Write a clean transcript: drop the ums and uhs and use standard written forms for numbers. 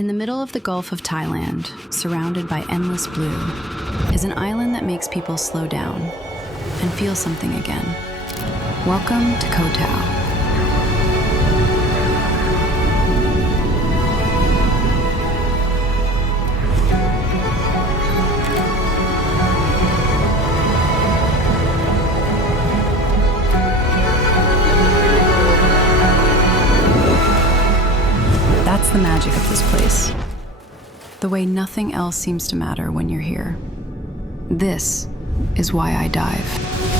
In the middle of the Gulf of Thailand, surrounded by endless blue, is an island that makes people slow down and feel something again. Welcome to Koh Tao. That's the magic of this place. The way nothing else seems to matter when you're here. This is why I dive.